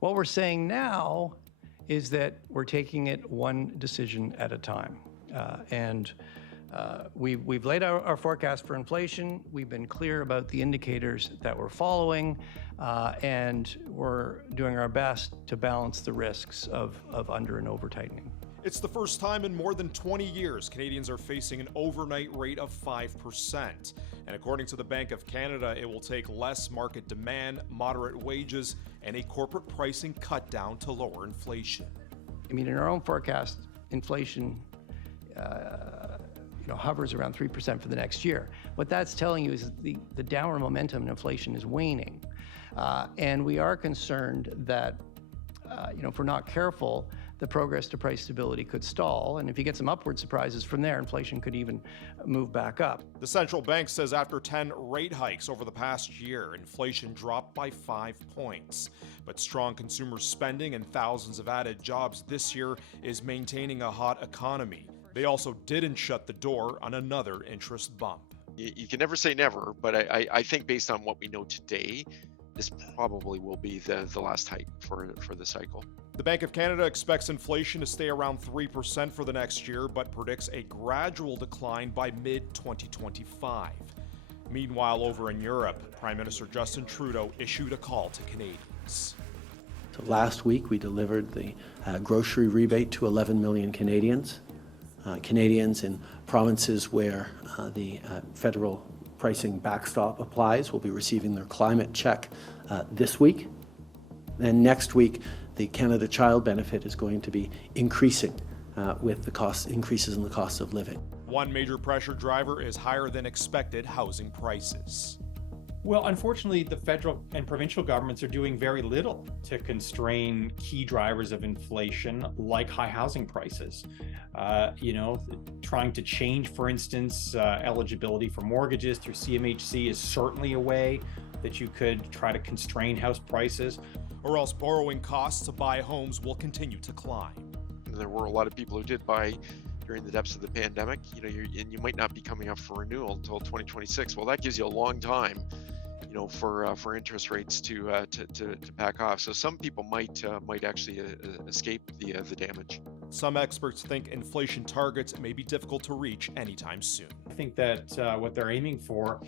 What we're saying now is that we're taking it one decision at a time. We've laid out our forecast for inflation. We've been clear about the indicators that we're following, and we're doing our best to balance the risks of under and over tightening. It's the first time in more than 20 years Canadians are facing an overnight rate of 5%. And according to the Bank of Canada, it will take less market demand, moderate wages, and a corporate pricing cut down to lower inflation. I mean, in our own forecast, inflation hovers around 3% for the next year. What that's telling you is the downward momentum in inflation is waning. And we are concerned that, if we're not careful, the progress to price stability could stall. And if you get some upward surprises from there, inflation could even move back up. The central bank says after 10 rate hikes over the past year, inflation dropped by 5 points. But strong consumer spending and thousands of added jobs this year is maintaining a hot economy. They also didn't shut the door on another interest bump. You can never say never, but I think based on what we know today, this probably will be the last hike for the cycle. The Bank of Canada expects inflation to stay around 3% for the next year, but predicts a gradual decline by mid-2025. Meanwhile, over in Europe, Prime Minister Justin Trudeau issued a call to Canadians. So last week, we delivered the grocery rebate to 11 million Canadians. Canadians in provinces where the federal pricing backstop applies will be receiving their climate check this week. And next week, the Canada Child Benefit is going to be increasing with the cost increases in the cost of living. One major pressure driver is higher than expected housing prices. Well, unfortunately, the federal and provincial governments are doing very little to constrain key drivers of inflation, like high housing prices. Trying to change, for instance, eligibility for mortgages through CMHC is certainly a way that you could try to constrain house prices. Or else borrowing costs to buy homes will continue to climb. There were a lot of people who did buy during the depths of the pandemic, and you might not be coming up for renewal until 2026. Well, that gives you a long time, for interest rates to back off. So some people might actually escape the damage. Some experts think inflation targets may be difficult to reach anytime soon. I think that what they're aiming for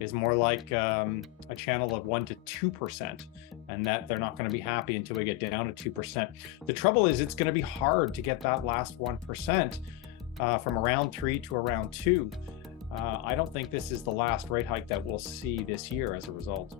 is more like a channel of 1% to 2%, and that they're not going to be happy until we get down to 2%. The trouble is it's going to be hard to get that last 1% from around 3 to around 2. I don't think this is the last rate hike that we'll see this year as a result.